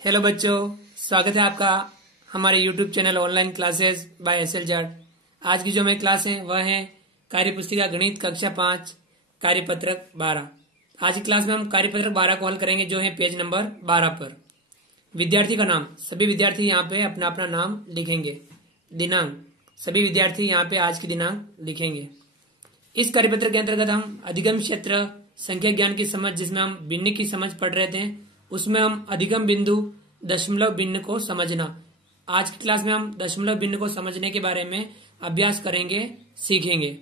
Hello बच्चों, स्वागत है आपका हमारे YouTube channel online classes by SL Jat. आज की जो हमारी क्लास है वह है कार्य पुस्तिका गणित कक्षा 5 कार्यपत्रक 12। आज की क्लास में हम कार्यपत्रक 12 को हल करेंगे, जो है पेज नंबर 12 पर। विद्यार्थी का नाम, सभी विद्यार्थी यहाँ पे अपना अपना नाम लिखेंगे। दिनांक, सभी विद्यार्थी यहाँ पे आज की दिनांक लिखेंगे। इस कार्यपत्र के अंतर्गत हम अधिगम क्षेत्र, संख्या ज्ञान की समझ, जिसमें हम भिन्न की समझ पढ़ रहे थे, उसमें हम अधिगम बिंदु, दशमलव भिन्न को समझना। आज की क्लास में हम दशमलव भिन्न को समझने के बारे में अभ्यास करेंगे, सीखेंगे।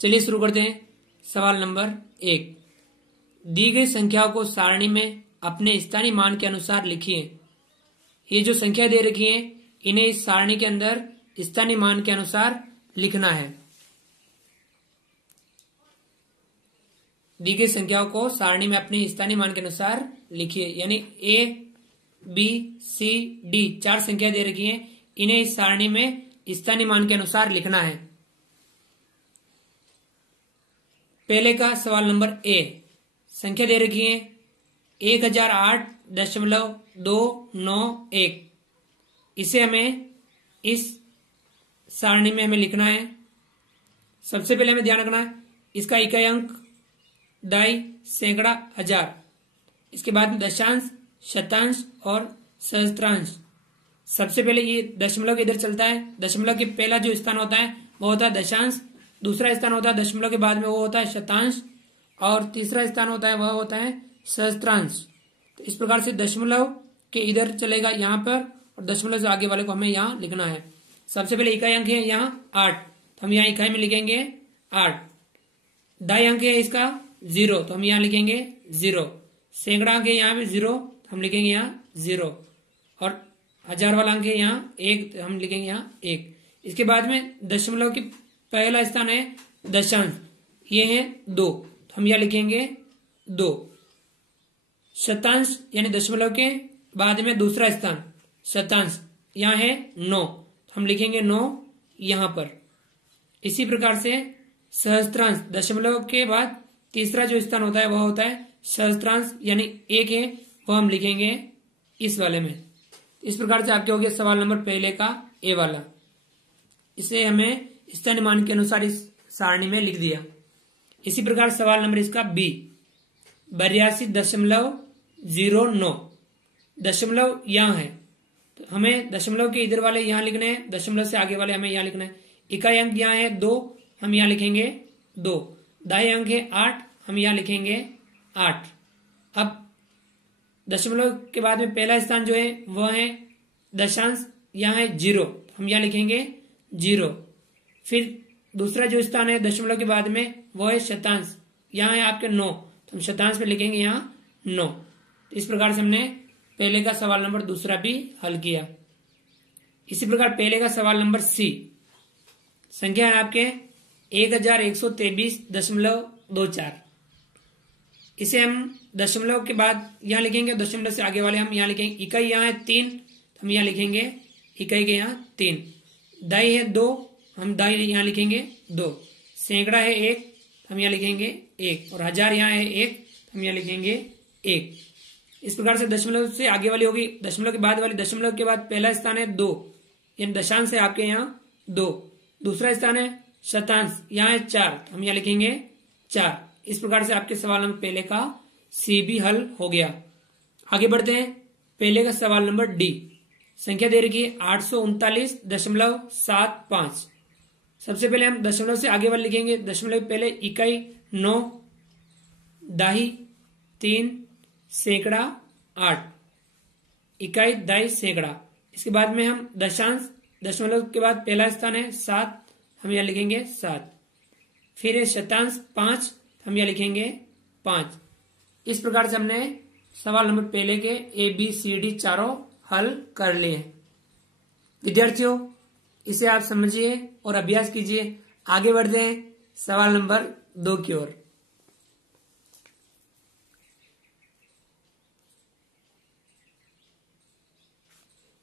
चलिए शुरू करते हैं। सवाल नंबर 1, दी गई संख्याओं को सारणी में अपने स्थानीय मान के अनुसार लिखिए। ये जो संख्या दे रखी है, इन्हें इस सारणी के अंदर स्थानीय मान के अनुसार लिखना है। दी गई संख्याओं को सारणी में अपने स्थानीय मान के अनुसार लिखिए, यानी ए बी सी डी 4 संख्या दे रखी हैं, इन्हें इस सारणी में स्थानीय मान के अनुसार लिखना है। पहले का सवाल नंबर ए, संख्या दे रखी है 1008.291। इसे हमें इस सारणी में हमें लिखना है। सबसे पहले हमें ध्यान रखना है इसका इकाई अंक, दाई, सैकड़ा, हजार। इसके बाद में दशांश, शतांश और सहस्त्रांश। सबसे पहले ये दशमलव इधर चलता है। दशमलव के पहला जो स्थान होता है वो होता है दशांश, दूसरा स्थान होता है दशमलव के बाद में वो होता है शतांश, और तीसरा स्थान होता है वह होता है सहस्त्रांश। तो इस प्रकार से दशमलव के इधर चलेगा यहाँ पर, और दशमलव से आगे वाले को हमें यहाँ लिखना है। सबसे पहले इकाई अंक है यहाँ 8, तो हम यहाँ इकाई में लिखेंगे 8। दाई अंक है इसका 0, तो हम यहाँ लिखेंगे 0। सैकड़ा अंक है यहाँ पे 0, तो हम लिखेंगे यहाँ 0। और हजार वाला अंक है यहाँ 1, तो हम लिखेंगे यहाँ 1। इसके बाद में दशमलव की पहला स्थान है दशांश, ये है 2, तो हम यहाँ लिखेंगे 2। शतांश यानी दशमलव के बाद में दूसरा स्थान शतांश, यहाँ है 9, तो हम लिखेंगे 9 यहाँ पर। इसी प्रकार से सहस्त्रांश, दशमलव के बाद तीसरा जो स्थान होता है वह होता है सहस्त्रांश, यानी 1 है, वह हम लिखेंगे इस वाले में। इस प्रकार से आपके हो गया सवाल नंबर पहले का ए वाला। इसे हमें स्थानीय मान के अनुसार इस सारणी में लिख दिया। इसी प्रकार सवाल नंबर इसका बी, 82.09। दशमलव यहाँ है, तो हमें दशमलव के इधर वाले यहाँ लिखने हैं, दशमलव से आगे वाले हमें यहाँ लिखना है। इकाई अंक यहाँ है 2, हम यहाँ लिखेंगे 2। दाई अंक है 8, हम यहाँ लिखेंगे 8। अब दशमलव के बाद में पहला स्थान जो है वह है दशांश, यहाँ है 0, हम यहाँ लिखेंगे 0। फिर दूसरा जो स्थान है दशमलव के बाद में वह है शतांश, यहाँ है आपके 9, तो हम शतांश पे लिखेंगे यहाँ 9। तो इस प्रकार से हमने पहले का सवाल नंबर दूसरा भी हल किया। इसी प्रकार पहले का सवाल नंबर सी, संख्या है आपके 1123.24। इसे हम दशमलव के बाद यहाँ लिखेंगे, दशमलव से आगे वाले हम यहाँ लिखेंगे। इकाई यहाँ है 3, हम यहाँ लिखेंगे इकाई के यहाँ 3। दाई है 2, हम दाई यहाँ लिखेंगे 2। सैकड़ा है 1, हम यहाँ लिखेंगे 1। और हजार यहाँ है 1, हम यहाँ लिखेंगे 1। इस प्रकार से दशमलव से आगे वाली होगी, दशमलव के बाद वाली, दशमलव के बाद पहला स्थान है 2, यानी दशांश है आपके यहाँ 2। दूसरा स्थान है शतांश, यहाँ है 4, हम यहाँ लिखेंगे 4। इस प्रकार से आपके सवाल नंबर पहले का सी भी हल हो गया। आगे बढ़ते हैं। पहले का सवाल नंबर डी, संख्या दे रखी है 839.75। सबसे पहले हम दशमलव से आगे वाले लिखेंगे। दशमलव पहले इकाई 9, दाही 3, सैकड़ा 8। इकाई, दाई, सैकड़ा। इसके बाद में हम दशांश, दशमलव के बाद पहला स्थान है 7, हम यहाँ लिखेंगे 7। फिर है शतांश 5, हम यहाँ लिखेंगे 5। इस प्रकार से हमने सवाल नंबर पहले के ए बी सी डी चारों हल कर लिए। विद्यार्थियों, इसे आप समझिए और अभ्यास कीजिए। आगे बढ़ते हैं सवाल नंबर 2 की ओर।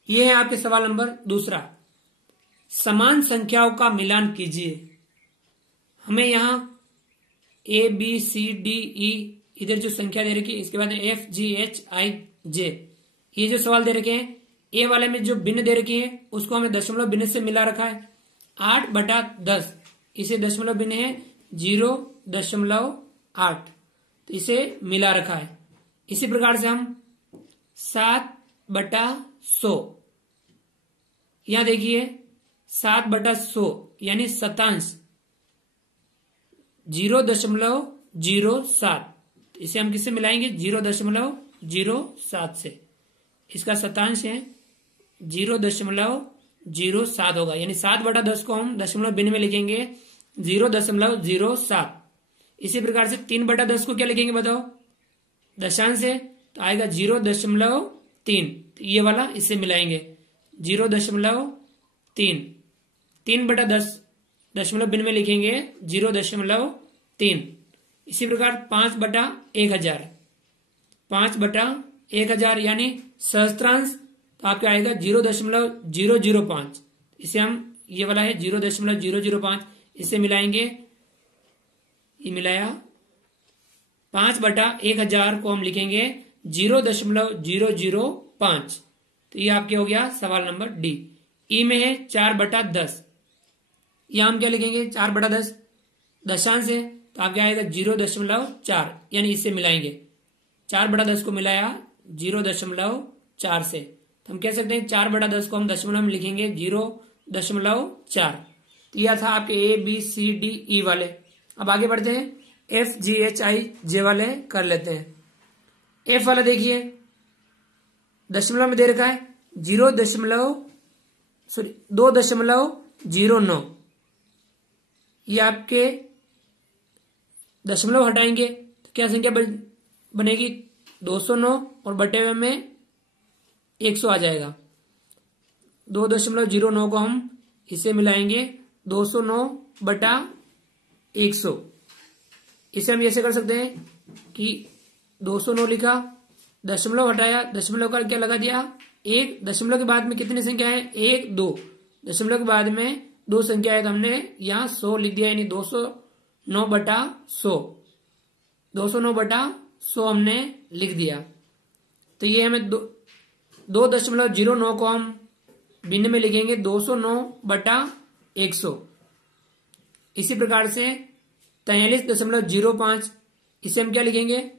यह है आपके सवाल नंबर दूसरा, समान संख्याओं का मिलान कीजिए। हमें यहां A B C D E इधर जो संख्या दे रखी है, इसके बाद एफ जी एच आई जे, ये जो सवाल दे रखे हैं, ए वाले में जो भिन्न दे रखी है उसको हमें दशमलव भिन्न से मिला रखा है। 8/10 इसे दशमलव भिन्न है 0.8, तो इसे मिला रखा है। इसी प्रकार से हम 7/100, यहां देखिए 7/100 यानी शतांश 0.07, इसे हम किससे मिलाएंगे 0.07 से। इसका शतांश है 0.07 होगा, यानी 7/10 को हम दशमलव भिन्न में लिखेंगे 0.07। इसी प्रकार से 3/10 को क्या लिखेंगे बताओ, दशांश है तो आएगा 0.3, तो ये वाला इससे मिलाएंगे 0.3। 3/10 दशमलव भिन्न में लिखेंगे 0.3। इसी प्रकार 5/1000, 5/1000 यानी सहस्त्रांश, तो आपका आएगा 0.005। इसे हम, ये वाला है 0.005, इससे मिलाएंगे, ये मिलाया 5/1000 को हम लिखेंगे 0.005। तो ये आपके हो गया सवाल नंबर डी। ई में है 4/10, यहां हम क्या लिखेंगे 4/10 दशांश है तो आपके आएगा 0.4, यानी इससे मिलाएंगे 4/10 को मिलाया 0.4 से, तो हम कह सकते हैं 4/10 को हम दशमलव में लिखेंगे 0.4। तो यह था आपके A B C D E वाले। अब आगे बढ़ते हैं, एफ जी एच आई जे वाले कर लेते हैं। एफ वाला देखिए दशमलव में दे रखा है 2.09, ये आपके दशमलव हटाएंगे तो क्या संख्या बनेगी 209 और बटे हुए में 100 आ जाएगा। 2.09 को हम इसे मिलाएंगे 209/100। इसे हम ऐसे कर सकते हैं कि 209 लिखा, दशमलव हटाया, दशमलव का क्या लगा दिया 1, दशमलव के बाद में कितनी संख्या है 1 2, दशमलव के बाद में 2 संख्या है तो हमने यहाँ 100 लिख दिया, यानी 209/100, 209/100 हमने लिख दिया। तो ये हमें 2.09 को हम भिन्न में लिखेंगे 209/100। इसी प्रकार से 43.05, इसे हम क्या लिखेंगे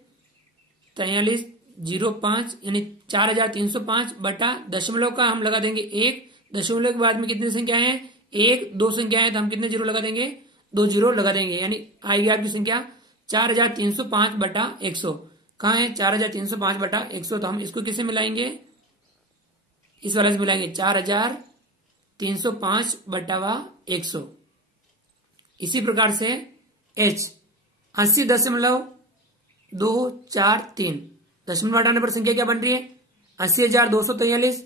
4305, यानी 4305 बटा दशमलव का हम लगा देंगे 1, दशमलव के बाद में कितनी संख्या है 1 2 संख्या है तो हम कितने जीरो लगा देंगे 2 जीरो लगा देंगे, यानी आएगी आपकी संख्या 4305/100। कहाँ है 4305/100, तो हम इसको किससे मिलाएंगे, इस वाले से मिलाएंगे 4305/100। इसी प्रकार से H 80.243, दशमलव हटाने पर संख्या क्या बन रही है 80,243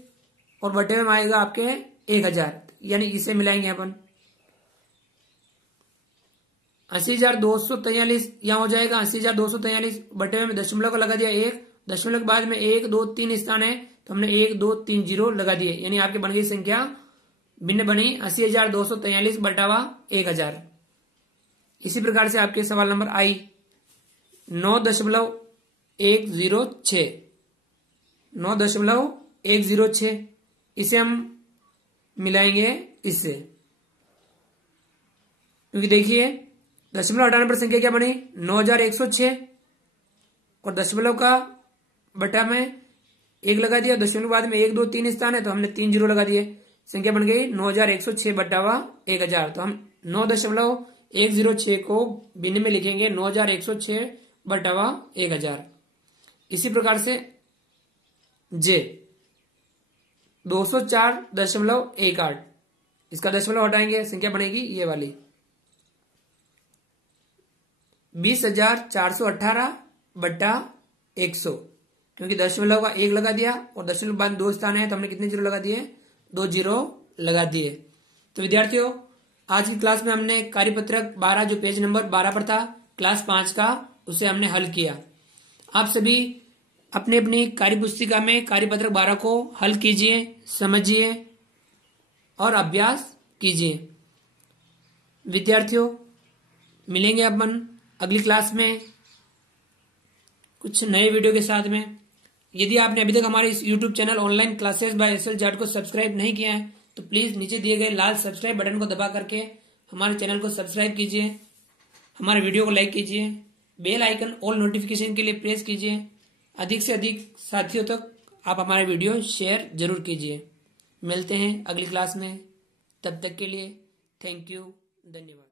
और बटे में आएगा आपके 1000, यानी इसे मिलाएंगे अपन 80,243 यहां हो जाएगा 80,243 बटे में दशमलव का लगा दिया 1, दशमलव के बाद में 1 2 3 स्थान है तो हमने 1 2 3 0 लगा दिए, यानी आपके बन गई संख्या भिन्न बनी 80,243/1000। इसी प्रकार से आपके सवाल नंबर आई 9.106, 9.106, इसे हम मिलाएंगे इससे, क्योंकि देखिए दशमलव हटाने पर संख्या क्या बनी 9106 और दशमलव का बटा में 1 लगा दिया, दशमलव के बाद में 1 2 3 स्थान है तो हमने 3 जीरो लगा दिए, संख्या बन गई 9106/1000। तो हम 9.106 को भिन्न में लिखेंगे 9106/1000। इसी प्रकार से जे 204.18, इसका दशमलव हटाएंगे संख्या बनेगी ये वाली 20,418/100, क्योंकि दशमलव का 1 लगा दिया और दशमलव बाद 2 स्थान है तो हमने कितने जीरो लगा दिए 2 जीरो लगा दिए। तो विद्यार्थियों आज की क्लास में हमने कार्यपत्रक 12 जो पेज नंबर 12 पर था क्लास 5 का, उसे हमने हल किया। आप सभी अपनी अपनी कार्यपुस्तिका में कार्यपत्रक 12 को हल कीजिए, समझिए और अभ्यास कीजिए। विद्यार्थियों मिलेंगे अपन अगली क्लास में कुछ नए वीडियो के साथ में। यदि आपने अभी तक हमारे इस YouTube channel online classes by S L Jat को सब्सक्राइब नहीं किया है तो प्लीज नीचे दिए गए लाल सब्सक्राइब बटन को दबा करके हमारे चैनल को सब्सक्राइब कीजिए, हमारे वीडियो को लाइक कीजिए, बेल आइकन ऑल नोटिफिकेशन के लिए प्रेस कीजिए। अधिक से अधिक साथियों तक आप हमारे वीडियो शेयर जरूर कीजिए। मिलते हैं अगली क्लास में, तब तक के लिए थैंक यू, धन्यवाद।